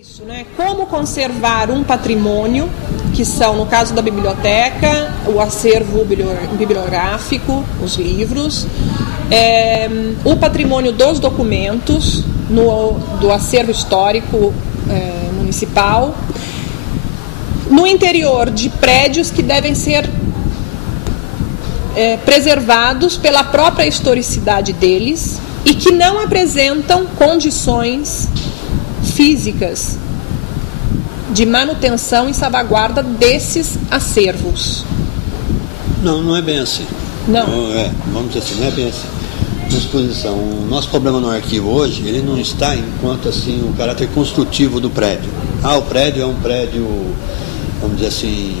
Isso, né? Como conservar um patrimônio, que são, no caso da biblioteca, o acervo bibliográfico, os livros, o patrimônio dos documentos, do acervo histórico municipal, no interior de prédios que devem ser preservados pela própria historicidade deles e que não apresentam condições físicas de manutenção e salvaguarda desses acervos. Não é bem assim. Não. Vamos dizer assim, não é bem assim. Disposição. O nosso problema no arquivo hoje, ele não está enquanto assim o caráter construtivo do prédio. O prédio é um prédio, vamos dizer assim,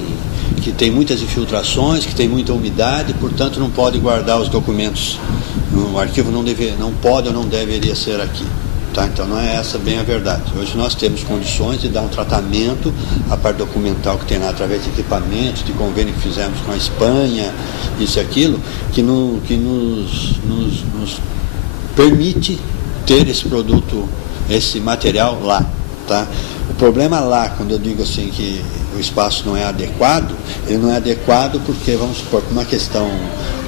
que tem muitas infiltrações, que tem muita umidade, portanto não pode guardar os documentos. O arquivo não pode ou não deveria ser aqui. Tá? Então não é essa bem a verdade. Hoje nós temos condições de dar um tratamento à parte documental que tem lá através de equipamentos, de convênio que fizemos com a Espanha, isso e aquilo, que nos permite ter esse produto, esse material lá. Tá? O problema lá, quando eu digo assim que o espaço não é adequado, ele não é adequado porque, vamos supor, por uma questão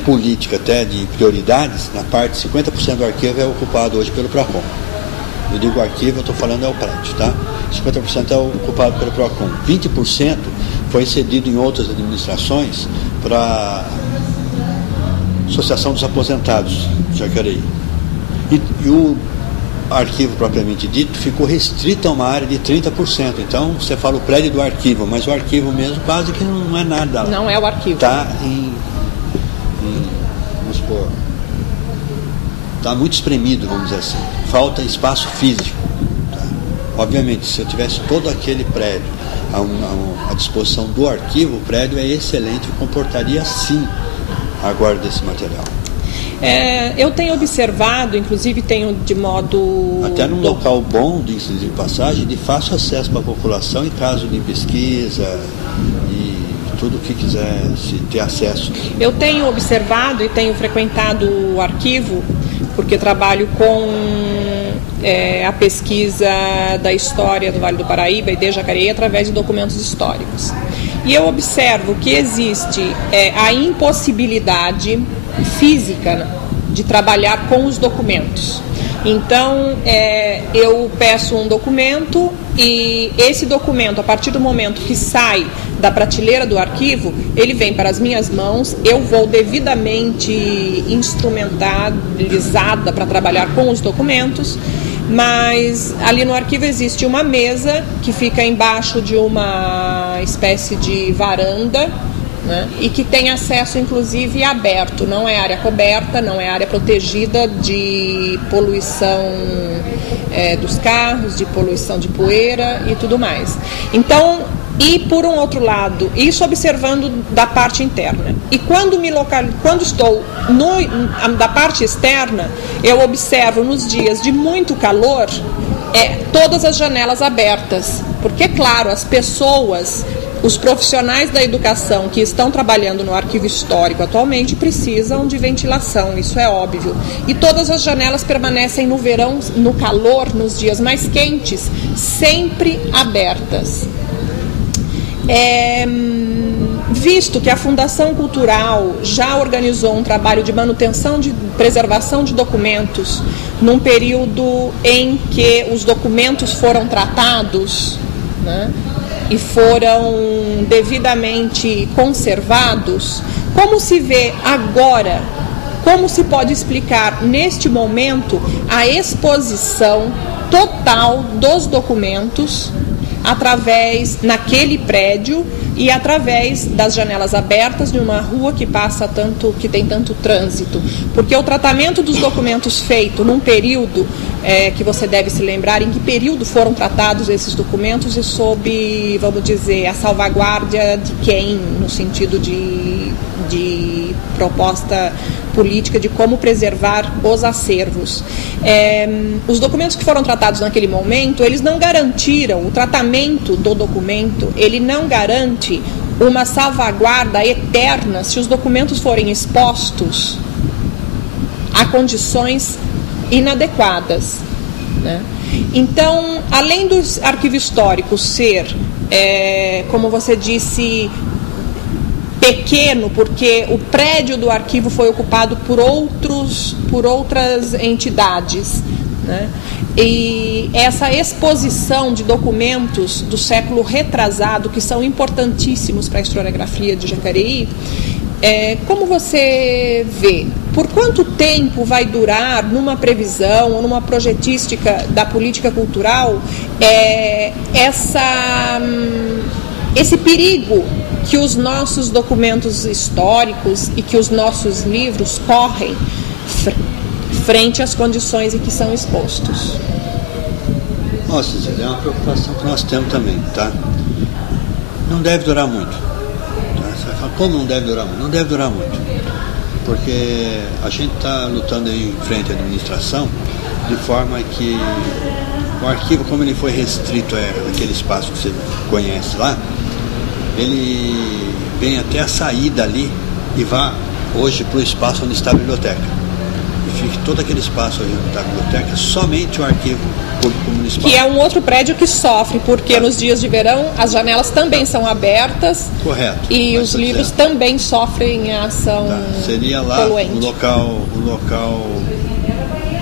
política até de prioridades, na parte 50% do arquivo é ocupado hoje pelo PROCON. Eu digo arquivo, eu estou falando é o prédio, tá? 50% é ocupado pelo PROCON. 20% foi cedido em outras administrações para a Associação dos Aposentados de Jacareí. E o arquivo propriamente dito ficou restrito a uma área de 30%. Então, você fala o prédio do arquivo, mas o arquivo mesmo quase que não é nada lá. Não é o arquivo. Está vamos supor, está muito espremido, vamos dizer assim. Falta espaço físico. Tá? Obviamente, se eu tivesse todo aquele prédio à disposição do arquivo, o prédio é excelente e comportaria sim a guarda desse material. Eu tenho observado, inclusive tenho de modo... Até num local bom, de passagem, de fácil acesso para a população em caso de pesquisa e tudo o que quiser se ter acesso. Eu tenho observado e tenho frequentado o arquivo, porque trabalho com a pesquisa da história do Vale do Paraíba e de Jacareí através de documentos históricos. E eu observo que existe a impossibilidade física de trabalhar com os documentos. Então, eu peço um documento e esse documento, a partir do momento que sai da prateleira do arquivo, ele vem para as minhas mãos, eu vou devidamente instrumentalizada para trabalhar com os documentos, mas ali no arquivo existe uma mesa que fica embaixo de uma espécie de varanda, né, e que tem acesso inclusive aberto, não é área coberta, não é área protegida de poluição dos carros, de poluição de poeira e tudo mais. Então, e por um outro lado, isso observando da parte interna. E quando estou da parte externa, eu observo nos dias de muito calor todas as janelas abertas, porque, claro, as pessoas, os profissionais da educação que estão trabalhando no arquivo histórico atualmente precisam de ventilação, isso é óbvio. E todas as janelas permanecem no verão, no calor, nos dias mais quentes, sempre abertas. Visto que a Fundação Cultural já organizou um trabalho de manutenção, de preservação de documentos, num período em que os documentos foram tratados, né, e foram devidamente conservados, como se vê agora, como se pode explicar neste momento a exposição total dos documentos naquele prédio e através das janelas abertas de uma rua que tem tanto trânsito, porque o tratamento dos documentos feito num período que você deve se lembrar em que período foram tratados esses documentos e sob, vamos dizer, a salvaguarda de quem, no sentido de proposta política de como preservar os acervos. Os documentos que foram tratados naquele momento, eles não garantiram, o tratamento do documento, ele não garante uma salvaguarda eterna se os documentos forem expostos a condições inadequadas, né? Então, além do arquivo histórico ser, como você disse, pequeno, porque o prédio do arquivo foi ocupado por outras entidades, né? E essa exposição de documentos do século retrasado, que são importantíssimos para a historiografia de Jacareí, como você vê? Por quanto tempo vai durar, numa previsão ou numa projetística da política cultural, esse perigo que os nossos documentos históricos e que os nossos livros correm frente às condições em que são expostos? Nossa, é uma preocupação que nós temos também, tá? Não deve durar muito. Tá? Você vai falar, como não deve durar muito? Não deve durar muito. Porque a gente está lutando aí em frente à administração, de forma que o arquivo, como ele foi restrito àquele espaço que você conhece lá, ele vem até a saída ali e vá hoje para o espaço onde está a biblioteca. E fique todo aquele espaço onde está a biblioteca, somente o arquivo público municipal. Que é um outro prédio que sofre, porque nos dias de verão as janelas também são abertas. Correto. E os livros também sofrem a ação seria lá poluente. um local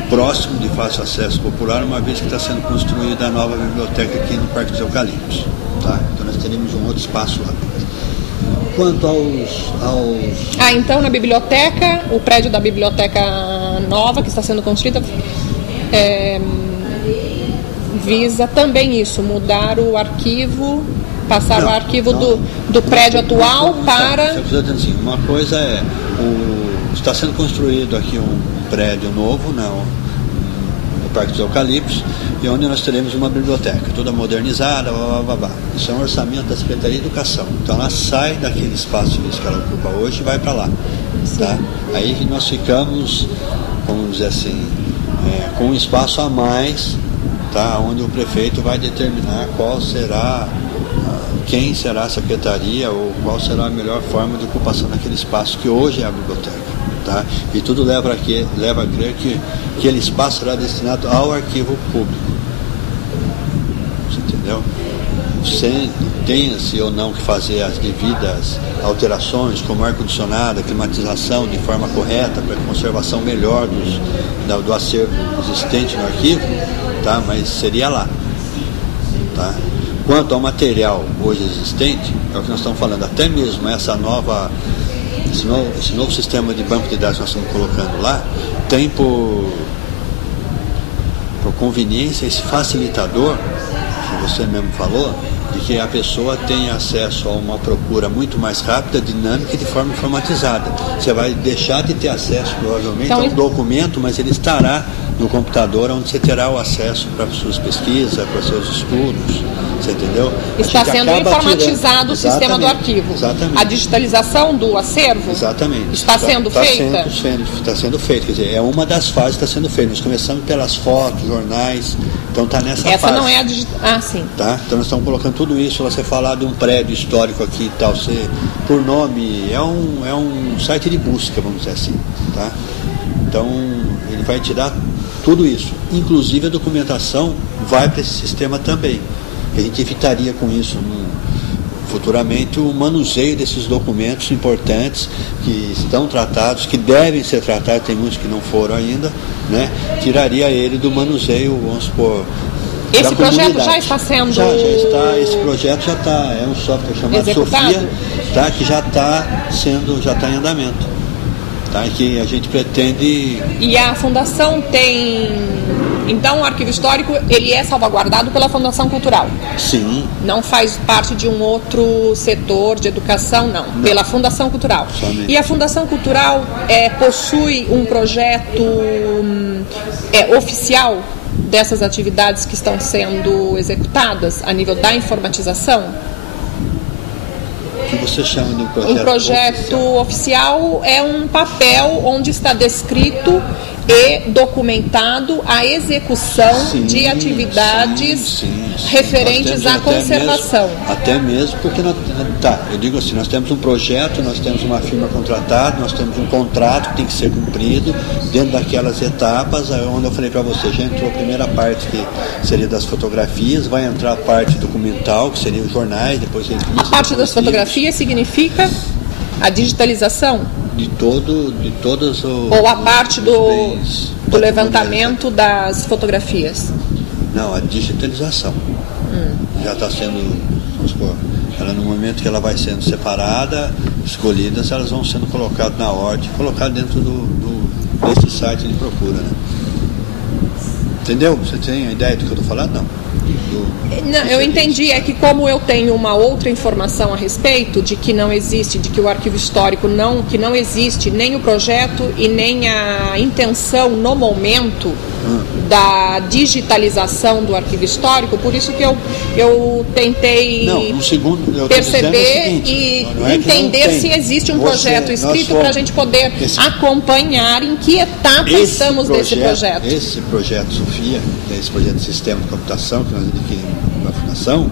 próximo de fácil acesso popular, uma vez que está sendo construída a nova biblioteca aqui no Parque dos Eucaliptos. Tá? Então nós teremos um outro espaço lá. Quanto aos... Então na biblioteca, o prédio da biblioteca nova que está sendo construída visa também isso, mudar o arquivo, passar o arquivo do prédio atual para... Assim, uma coisa está sendo construído aqui um prédio novo, no Parque dos Eucaliptos, e onde nós teremos uma biblioteca, toda modernizada, Isso é um orçamento da Secretaria de Educação. Então ela sai daquele espaço que ela ocupa hoje e vai para lá. Tá? Aí nós ficamos, vamos dizer assim, com um espaço a mais, tá? Onde o prefeito vai determinar quem será a secretaria ou qual será a melhor forma de ocupação daquele espaço que hoje é a biblioteca. Tá? E tudo leva a crer que aquele espaço será destinado ao arquivo público. Você entendeu? Tenha-se ou não que fazer as devidas alterações, como ar-condicionado, climatização de forma correta, para conservação melhor do acervo existente no arquivo, tá? Mas seria lá. Tá? Quanto ao material hoje existente, é o que nós estamos falando, até mesmo esse novo sistema de banco de dados que nós estamos colocando lá, tem por conveniência esse facilitador, que você mesmo falou, de que a pessoa tem acesso a uma procura muito mais rápida, dinâmica e de forma informatizada. Você vai deixar de ter acesso, provavelmente, a um documento, mas ele estará no computador, onde você terá o acesso para suas pesquisas, para seus estudos. Você entendeu? Está sendo informatizado o sistema do arquivo. Exatamente. A digitalização do acervo está sendo feita? Está sendo feita. Quer dizer, é uma das fases que está sendo feita. Nós começamos pelas fotos, jornais. Então está nessa fase. Essa não é a digitalização. Sim. Tá? Então nós estamos colocando tudo isso. Você falar de um prédio histórico aqui e tal, por nome, é um site de busca, vamos dizer assim. Tá? Então ele vai tirar tudo isso. Inclusive a documentação vai para esse sistema também. A gente evitaria com isso futuramente o manuseio desses documentos importantes que estão tratados, que devem ser tratados, tem muitos que não foram ainda, né? Tiraria ele do manuseio, vamos supor, esse projeto já está sendo... Já está, esse projeto já está, é um software chamado Sofia, tá? Que já está em andamento, tá? E que a gente pretende... E a Fundação tem... Então, o arquivo histórico, ele é salvaguardado pela Fundação Cultural? Sim. Não faz parte de um outro setor de educação, não. Pela Fundação Cultural. Somente. E a Fundação Cultural possui um projeto oficial dessas atividades que estão sendo executadas a nível da informatização? O que você chama de um projeto oficial? Um projeto oficial é um papel onde está descrito e documentado a execução de atividades referentes à conservação. Até mesmo porque, eu digo assim, nós temos um projeto, nós temos uma firma contratada, nós temos um contrato que tem que ser cumprido dentro daquelas etapas, onde eu falei para você, já entrou a primeira parte que seria das fotografias, vai entrar a parte documental, que seria os jornais, depois a parte das fotografias significa a digitalização? De todas ou a parte do levantamento das fotografias? Não, a digitalização. Já está sendo, vamos supor, ela, no momento que ela vai sendo separada, escolhidas, elas vão sendo colocadas na ordem, colocadas dentro desse site de procura, né? Entendeu? Você tem a ideia do que eu estou falando? Não. Não, eu entendi, é que como eu tenho uma outra informação a respeito de que não existe, de que o arquivo histórico que não existe nem o projeto e nem a intenção no momento da digitalização do arquivo histórico, por isso que eu tentei perceber e entender se existe um projeto escrito para a gente poder acompanhar em que etapa estamos desse projeto. Esse projeto Sofia, esse projeto de sistema de computação que nós adquirimos na Fundação,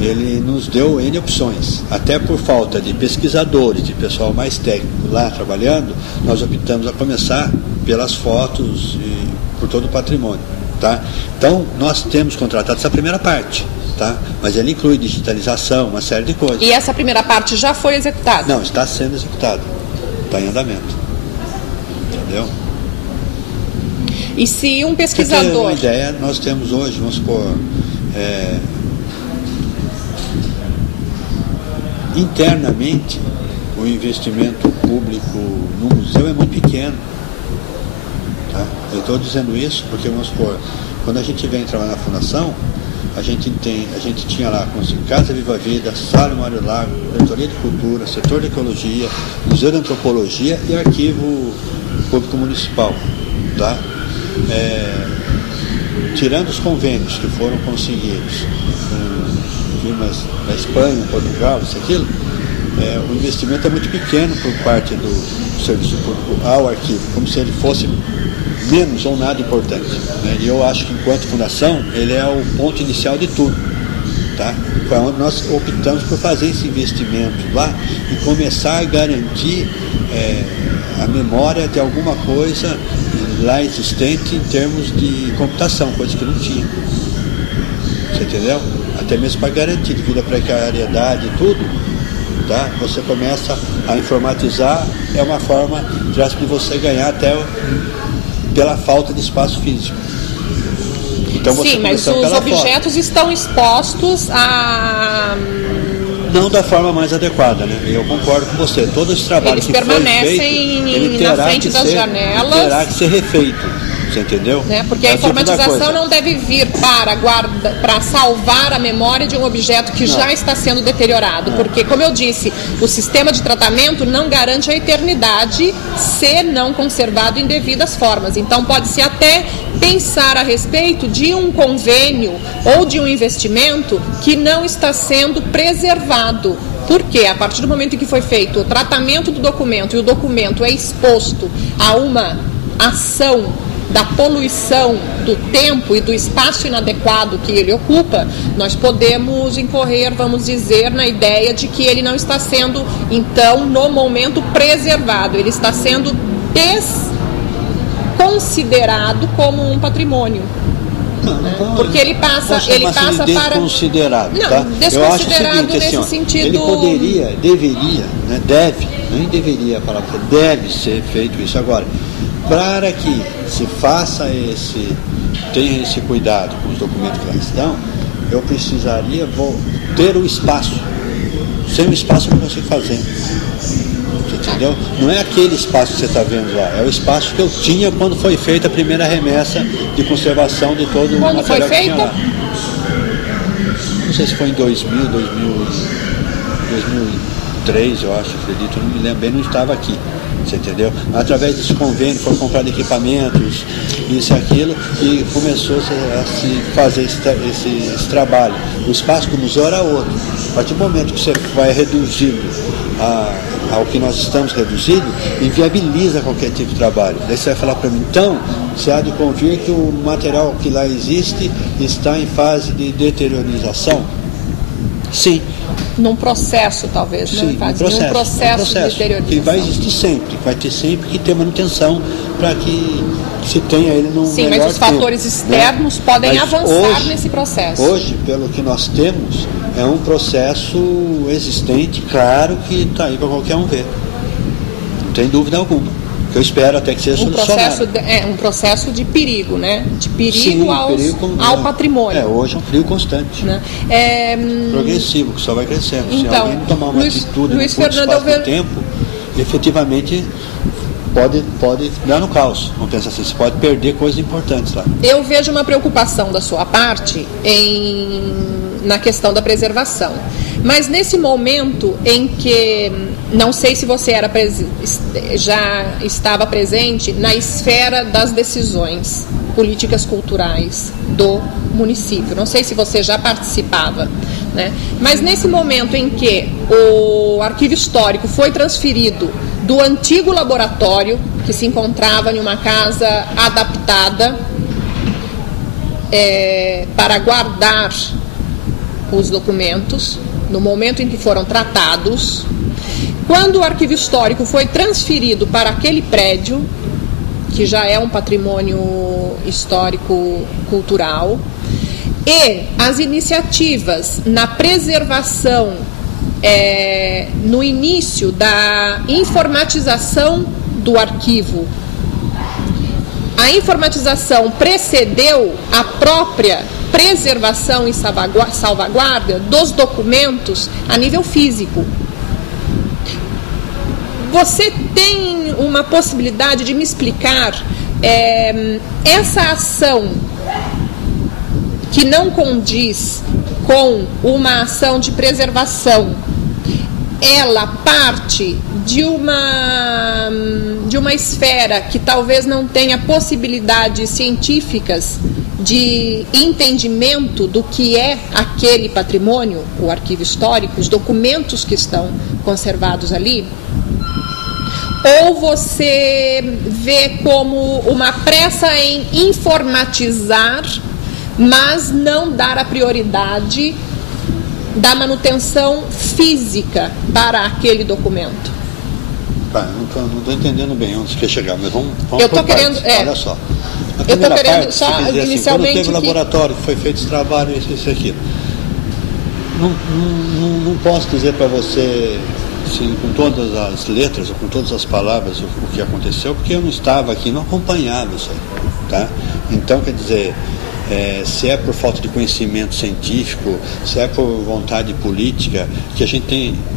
ele nos deu N opções, até por falta de pesquisadores, de pessoal mais técnico lá trabalhando, nós optamos a começar pelas fotos e por todo o patrimônio, tá? Então, nós temos contratado essa primeira parte, tá? Mas ele inclui digitalização, uma série de coisas. E essa primeira parte já foi executada? Não, está sendo executada, está em andamento, entendeu? E se um pesquisador... Pra ter uma ideia, nós temos hoje, vamos supor, internamente, o investimento público no museu é muito pequeno. Tá? Eu estou dizendo isso porque, vamos supor, quando a gente vem trabalhar na Fundação, a gente tinha lá Casa Viva Vida, Sala Mário Lago, Diretoria de Cultura, Setor de Ecologia, Museu de Antropologia e Arquivo Público Municipal. Tá? Tirando os convênios que foram conseguidos com firmas da Espanha, Portugal, isso aquilo, o investimento é muito pequeno por parte do serviço público ao arquivo, como se ele fosse menos ou nada importante, né? E eu acho que, enquanto fundação, ele é o ponto inicial de tudo, tá? Foi onde nós optamos por fazer esse investimento lá e começar a garantir a memória de alguma coisa lá existente em termos de computação, coisa que não tinha. Você entendeu? Até mesmo para garantir, devido à precariedade e tudo, tá? Você começa a informatizar, é uma forma de você ganhar até pela falta de espaço físico. Então, você sim, mas os objetos estão expostos a... Não da forma mais adequada, né? Eu concordo com você. Todo esse trabalho eles que permanecem foi feito, na frente das janelas. Terá que ser refeito. Você entendeu? Né? Porque a informatização não deve vir para salvar a memória de um objeto que já está sendo deteriorado. Porque, como eu disse, o sistema de tratamento não garante a eternidade se não conservado em devidas formas. Então, pode-se até pensar a respeito de um convênio ou de um investimento que não está sendo preservado. Porque, a partir do momento em que foi feito o tratamento do documento e o documento é exposto a uma ação da poluição do tempo e do espaço inadequado que ele ocupa, nós podemos incorrer, vamos dizer, na ideia de que ele não está sendo, então, no momento, preservado. Ele está sendo desconsiderado como um patrimônio. Não, porque ele passa para... Desconsiderado, não, tá? desconsiderado Eu acho o seguinte, nesse assim, sentido... Ele poderia, deveria, né, deve, nem deveria falar, deve ser feito isso. Agora, para que se tenha esse cuidado com os documentos que lá estão, eu precisaria ter o espaço. Sem o espaço eu não consigo fazer. Você entendeu? Não é aquele espaço que você está vendo lá, é o espaço que eu tinha quando foi feita a primeira remessa de conservação de todo o material que tinha lá. Não sei se foi em 2003, eu acho, acredito, não me lembro bem, não estava aqui. Você entendeu? Através desse convênio foram comprados equipamentos, isso e aquilo, e começou a se fazer esse trabalho. O espaço do museu era outro. A partir do momento que você vai reduzindo ao que nós estamos reduzindo, inviabiliza qualquer tipo de trabalho. Daí você vai falar para mim, então, você há de convir que o material que lá existe está em fase de deteriorização? Sim. Num processo, talvez, sim, né? Um processo de deteriorização. Que vai existir sempre, vai ter sempre que ter manutenção para que se tenha ele num sim, melhor mas os fatores tempo, externos, né? Podem mas avançar nesse processo. Hoje, pelo que nós temos, é um processo existente, claro, que está aí para qualquer um ver. Não tem dúvida alguma. Que eu espero até que seja solucionado. Um processo de perigo, né? De perigo, sim, ao patrimônio. Hoje é um perigo constante. Né? Progressivo, que só vai crescendo. Então, se alguém tomar uma atitude no curto tempo, efetivamente pode dar no caos. Vamos pensar assim, você pode perder coisas importantes lá. Eu vejo uma preocupação da sua parte na questão da preservação. Mas nesse momento em que, não sei se você já estava presente na esfera das decisões políticas culturais do município, não sei se você já participava, né? Mas nesse momento em que o arquivo histórico foi transferido do antigo laboratório, que se encontrava em uma casa adaptada para guardar os documentos, no momento em que foram tratados, quando o arquivo histórico foi transferido para aquele prédio, que já é um patrimônio histórico cultural, e as iniciativas na preservação, no início da informatização do arquivo, a informatização precedeu a própria preservação e salvaguarda dos documentos a nível físico. Você tem uma possibilidade de me explicar essa ação que não condiz com uma ação de preservação? Ela parte de uma esfera que talvez não tenha possibilidades científicas de entendimento do que é aquele patrimônio, o arquivo histórico, os documentos que estão conservados ali? Ou você vê como uma pressa em informatizar, mas não dar a prioridade da manutenção física para aquele documento? Não estou entendendo bem onde você quer chegar, mas vamos eu estou querendo. Olha só. Eu estou querendo só inicialmente. Assim, quando teve o laboratório, que foi feito esse trabalho, isso aqui. Não posso dizer para você, assim, com todas as letras, ou com todas as palavras, o que aconteceu, porque eu não estava aqui, não acompanhava isso aí. Tá? Então, quer dizer, se é por falta de conhecimento científico, se é por vontade política, o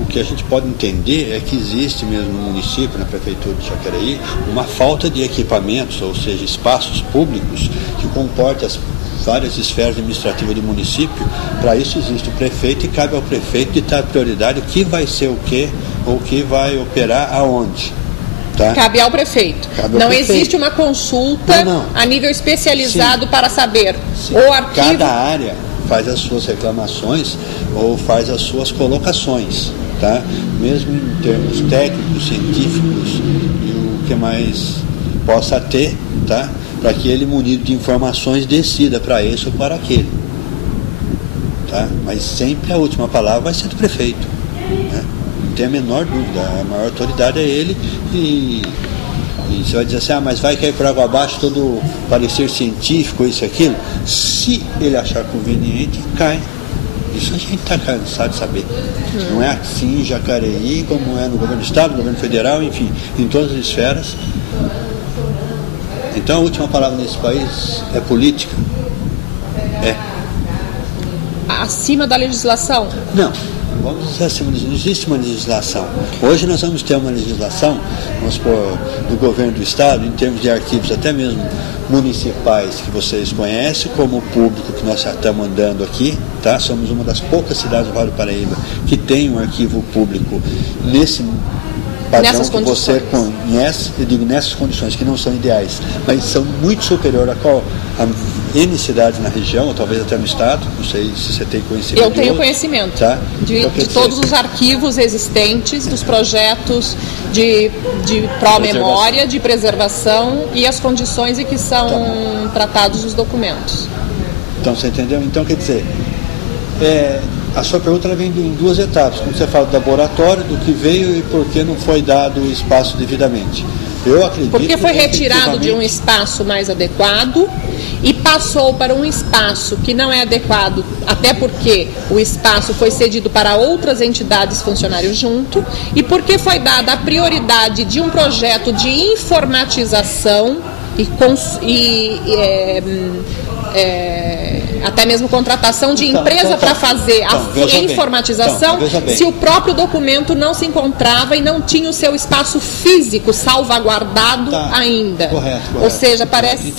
que a gente pode entender é que existe mesmo no município, na prefeitura de Jacareí, uma falta de equipamentos, ou seja, espaços públicos que comportem as várias esferas administrativas do município. Para isso existe o prefeito e cabe ao prefeito de dar prioridade o que vai ser o quê, ou o que vai operar aonde. Tá? Cabe ao prefeito. Não existe uma consulta a nível especializado para saber. O arquivo... Cada área faz as suas reclamações ou faz as suas colocações, tá? Mesmo em termos técnicos, científicos e o que mais possa ter, tá? Para que ele, munido de informações, decida para esse ou para aquele. Tá? Mas sempre a última palavra vai ser do prefeito, né? Não tem a menor dúvida, a maior autoridade é ele e você vai dizer assim, mas vai cair por água abaixo todo o parecer científico, isso e aquilo. Se ele achar conveniente, cai. Isso a gente está cansado de saber. Não é assim em Jacareí, como é no governo do estado, no governo federal, enfim, em todas as esferas. Então a última palavra nesse país é política? Acima da legislação? Não. Vamos dizer assim, não existe uma legislação. Hoje nós vamos ter uma legislação, vamos pôr, do governo do estado, em termos de arquivos até mesmo municipais, que vocês conhecem, como o público que nós já estamos andando aqui, tá? Somos uma das poucas cidades do Vale do Paraíba que tem um arquivo público nesse padrão que você conhece, eu digo nessas condições que não são ideais, mas são muito superior a N cidades na região, ou talvez até no estado, não sei se você tem conhecimento. Eu tenho conhecimento, tá? de todos os arquivos existentes, dos projetos de pró-memória, de preservação e as condições em que são tratados os documentos. Então, você entendeu? Então, quer dizer, a sua pergunta ela vem em duas etapas, quando você fala do laboratório, do que veio e por que não foi dado o espaço devidamente. Eu acredito porque foi retirado de um espaço mais adequado e passou para um espaço que não é adequado, até porque o espaço foi cedido para outras entidades funcionários junto, e porque foi dada a prioridade de um projeto de informatização até mesmo contratação de empresa para fazer a informatização, se o próprio documento não se encontrava e não tinha o seu espaço físico salvaguardado ainda. Correto. Ou seja, parece...